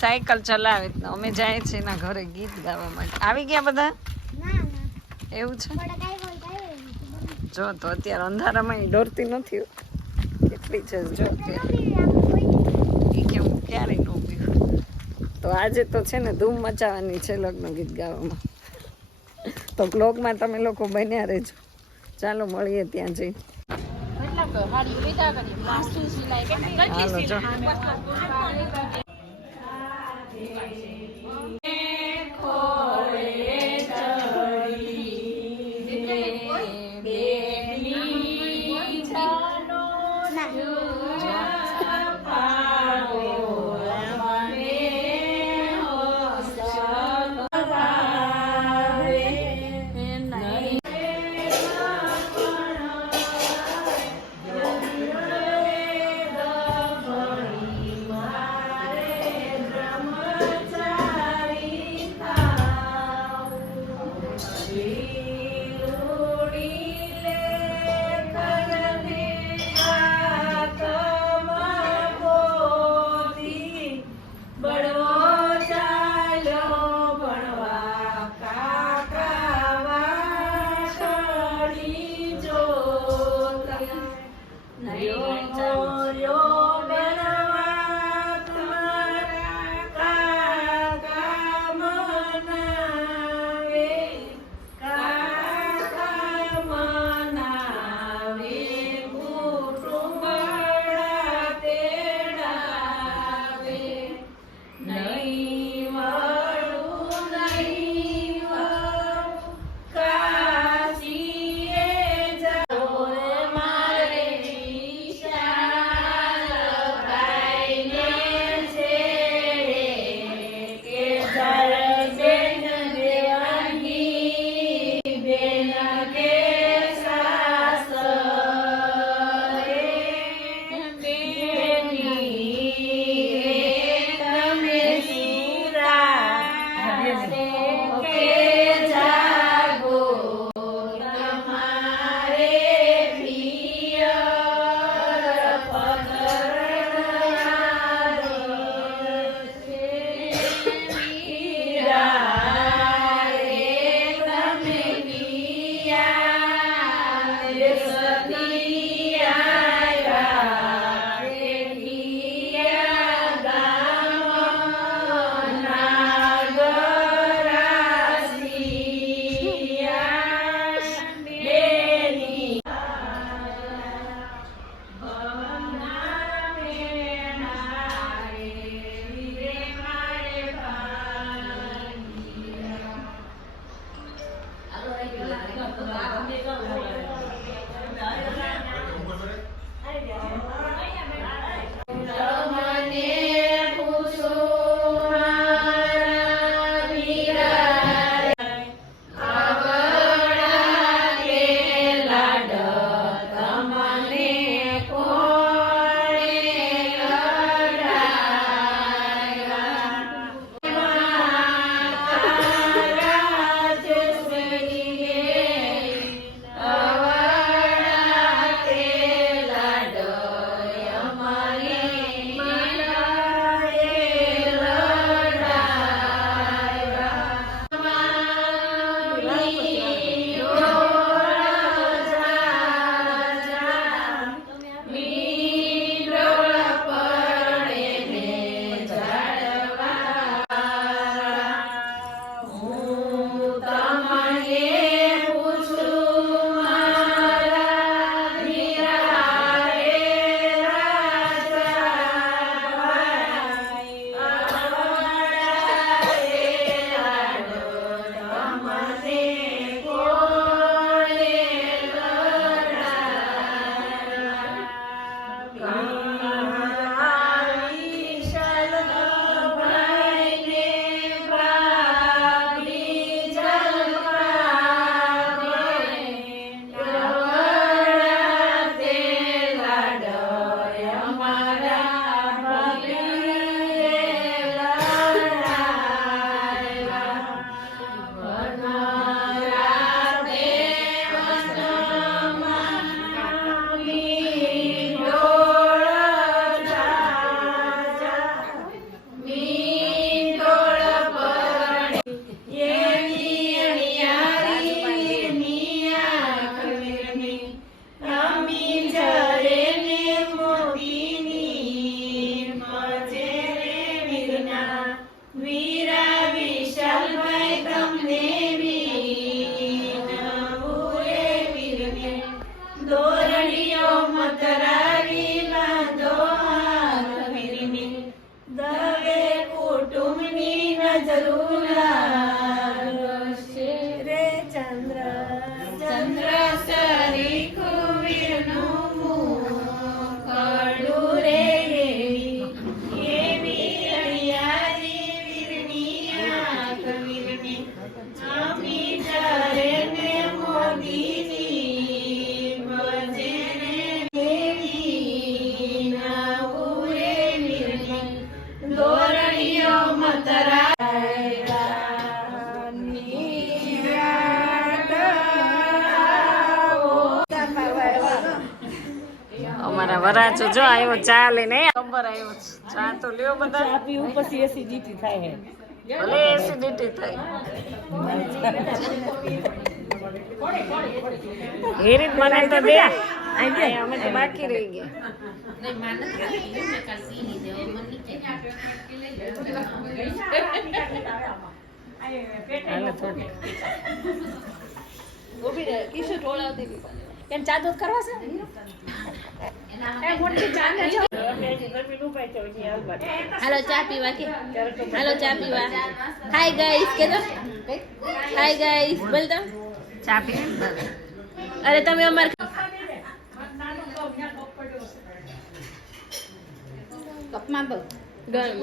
Cycle ચલાવે તો અમે જાય છે એના ઘરે ગીત ગાવા માટે. આવી ગયા બધા? એવું છે? જો તો અત્યારે અંધારામાં ડરતી નથી, કેટલી છે જો કે હું ક્યારે ન પીવું. તો આજે તો છે ને ધૂમ મચાવવાની છે લગ્ન ગીત ગાવામાં. તો બ્લોગમાં તમે લોકો બન્યા રહેજો. ચાલો મળીએ ત્યાં જઈ. હાલો જો અમારા વરાજો જો આવ્યો ચા લઈને ખબર આવ્યો છે. ચા તો લ્યો બધા ચા પીવું પછી એસિડિટી થાય હે. ભલે એસિડિટી થાય. હેરીત મને તો દે અમે તો બાકી રહી ગયા. હાલો થોડી કેમ ચા દૂધ કરવા છે? હાલો ચા પીવા કે હાલો ચા પીવા. હાય ગાઈસ કે તો હાય ગાઈસ બોલ તો ચા પી. અરે તમે અમાર કપમાં બગ ગરમ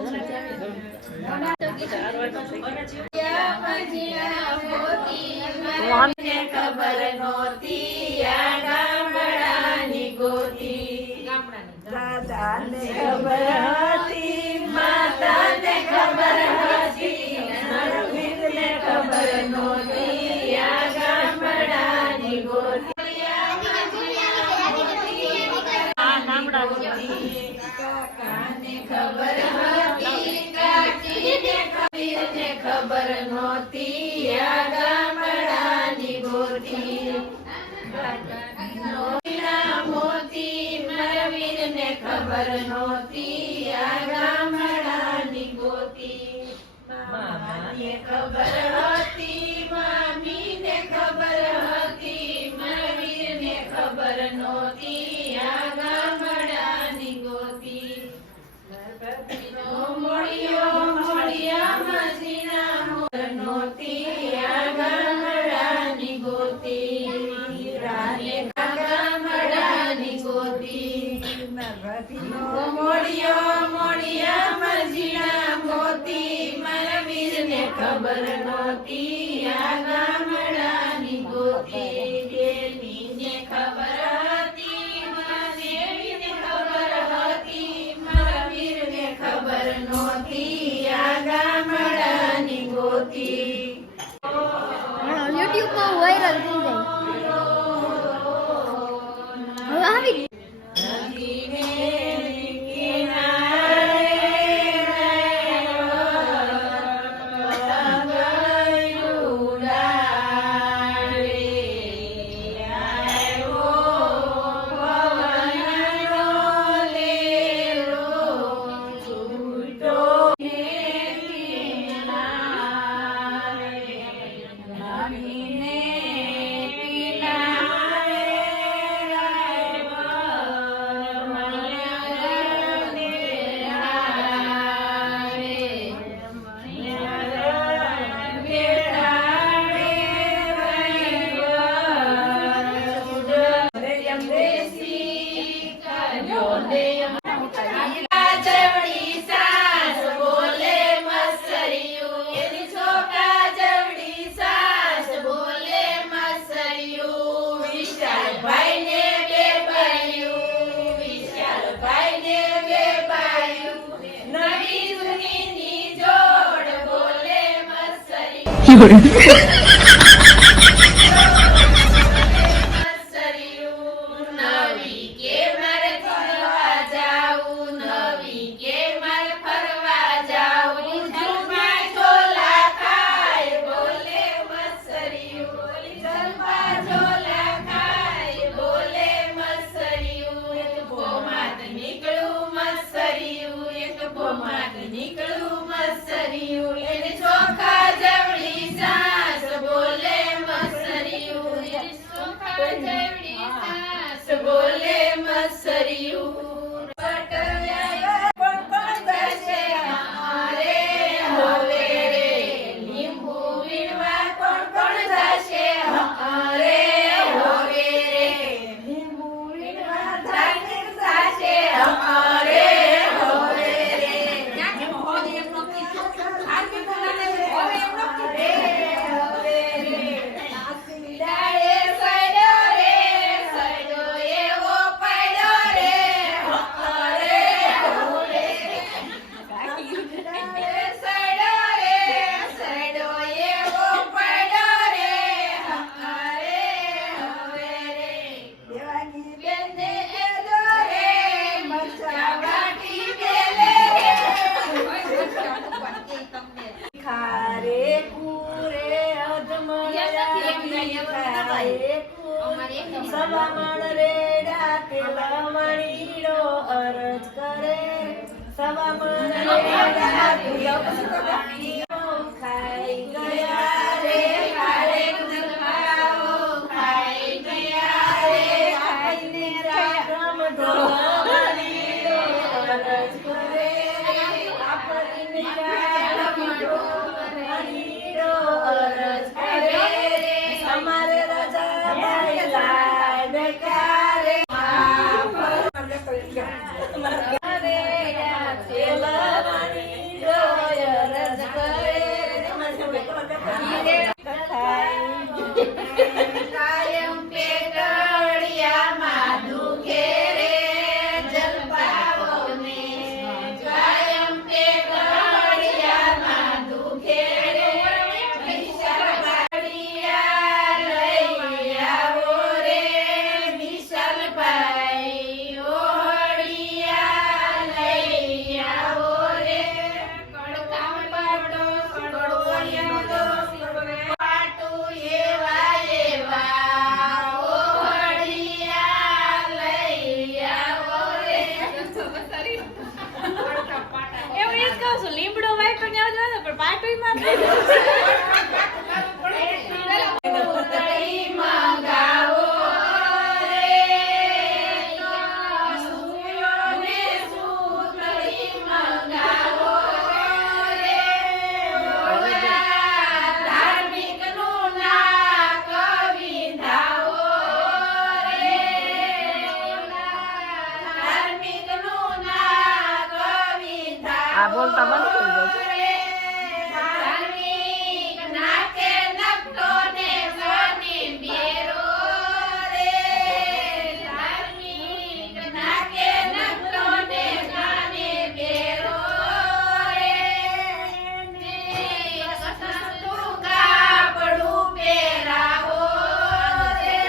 ખબર નોતી આ ગામડાની ગોતી દાદાને ખબર હતી માતાને ખબર હતી નરવીરને ખબર નોતી આ ગામડાની ગોતી આ ગામડાની કાકાને ખબર હતી કાકીને કબીરને ખબર નોતી આ ગામડાની ગોતી મોતી મરવીરને ખબર નોતી આ ગામડાની ગોતી મામાને ખબર હતી મામીને ખબર હતી મરવીરને ખબર નોતી આ ગામડાની ગોતી મોડિયો મોડિયા મજીના મોર નોતી આ ગામડાની ગોતી રાને ગામડાની ગોતી મોડિયો મોડિયા મજીના મોતી મરવીરને ખબર નોતી આ ગામડાની ગોતી દેવીને ખબર હતી દેવીને ખબર હતી મરવીરને ખબર નોતી આ ગામડાની ગોતી યુટ્યુબમાં વાયરલ થઈ જાય હવે આવી અરજ કરે સવા મન ખાઈ ગયા રે ખારેક જલપાઓ ખાઈ ગયા રે ખાઈને રાગમ ઢોળીઓ અરજ કરે આપણીને રાગમ ઢોળીઓ અરજ કરે અમારે રાજા ભાઈ લાડ કરે કાયમ પેટડિયામાં દુખે રે જલપાઓને કાયમ પેટડિયામાં દુખે રે વિશાલભાઈ લઈ આવો રે વિશાલભાઈ ઓહળિયા લઈ આવો રે કડકામ પાટો કડોળિયો પાટુ એવા એવા ઓહળિયા લઈ આવો રે એવું એ જ કહું છું લીમડો વાઈટો ને આવું ને પણ પાટુય માં મંગાવો રે સુયોને સુતળી મંગાવો રે ધાર્મિક નું ના કવિધાઓ રે ધાર્મિક નું ના કવિધાઓ આ બોલતા બંધ કરી દો. ધાર્મિક નાકે નકટો ને સોની બેરો રે ધાર્મિક નાકે નકટો ને સોની બેરો રે ને સસ્તું કાપડું પહેરાવો રે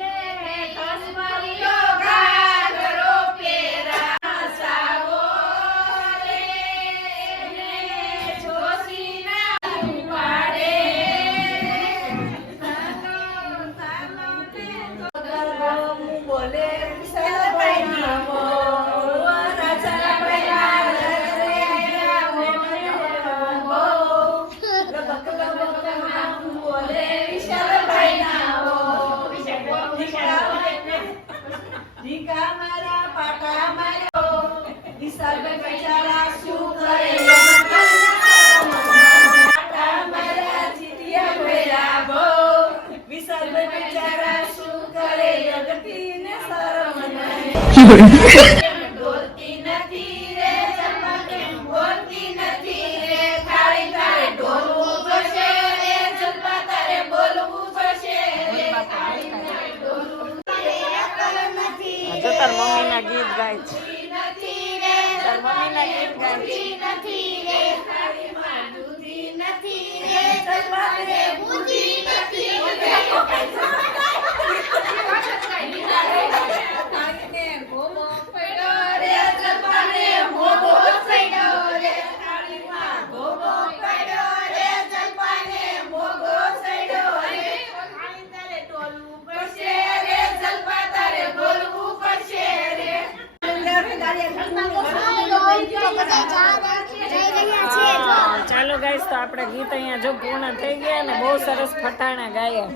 ને કસમરીયો ઘાઘરો પહેરાવો રે ને જોશીના ઉપાડે બોલે વિશાલભાઈ નામો રાજાભાઈ બોલે વિશાલભાઈ નામો ઢીકા મારા પાટા માર્યો વિશાલભાઈ બિચારા શું કરે પાટા મારા જીતિયા ભર્યા બહુ વિશાલભાઈ બિચારા શું કરે જગતીને શરમ નહીં બોલતી નથી રે જલપા કેમ બોલતી નથી રે થાળી તારે ઢોલવું પડશે રે જલપા તારે બોલવું પડશે રે થાળી તારે ઢોલવું પડશે અકલ નથી જો તાર મમ્મીના ગીત ગાય છે. નથી રે તાર મમ્મીના ગીત ગાય છે. નથી રે થાળીમાં દૂધી નથી રે જલપા રે બુદ્ધિ નથી ચાલો ગાઈસ, તો આપણે ગીત અહીંયા જો પૂર્ણ થઈ ગયા ને બહુ સરસ ફટાણા ગાયા.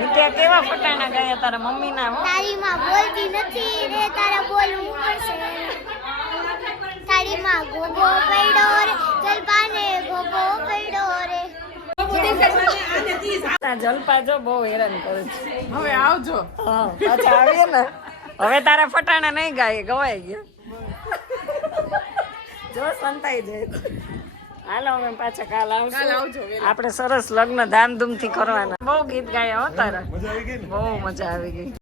નિત્યા કેવા ફટાણા ગાયા તારા મમ્મીના? હો તારી માં બોલતી નથી રે તારે બોલવું પડશે તારી માં ગોગો પડ્યો રે જલપાને ગોગો પડ્યો રે આ જલપા જો બહુ હેરાન કરે છે. હવે આવજો. હા, પાછા આવીએ ને. હવે તારા ફટાણા નહીં ગાય, ગવાઈ ગયા. જો સંતાઈ જાય. હાલો અમે પાછા કાલ કાલ આવશું. આવજો વહેલા. આપણે સરસ લગ્ન ધામધૂમથી કરવાના. બહુ ગીત ગાયા હો તારા. બહુ મજા આવી ગઈ.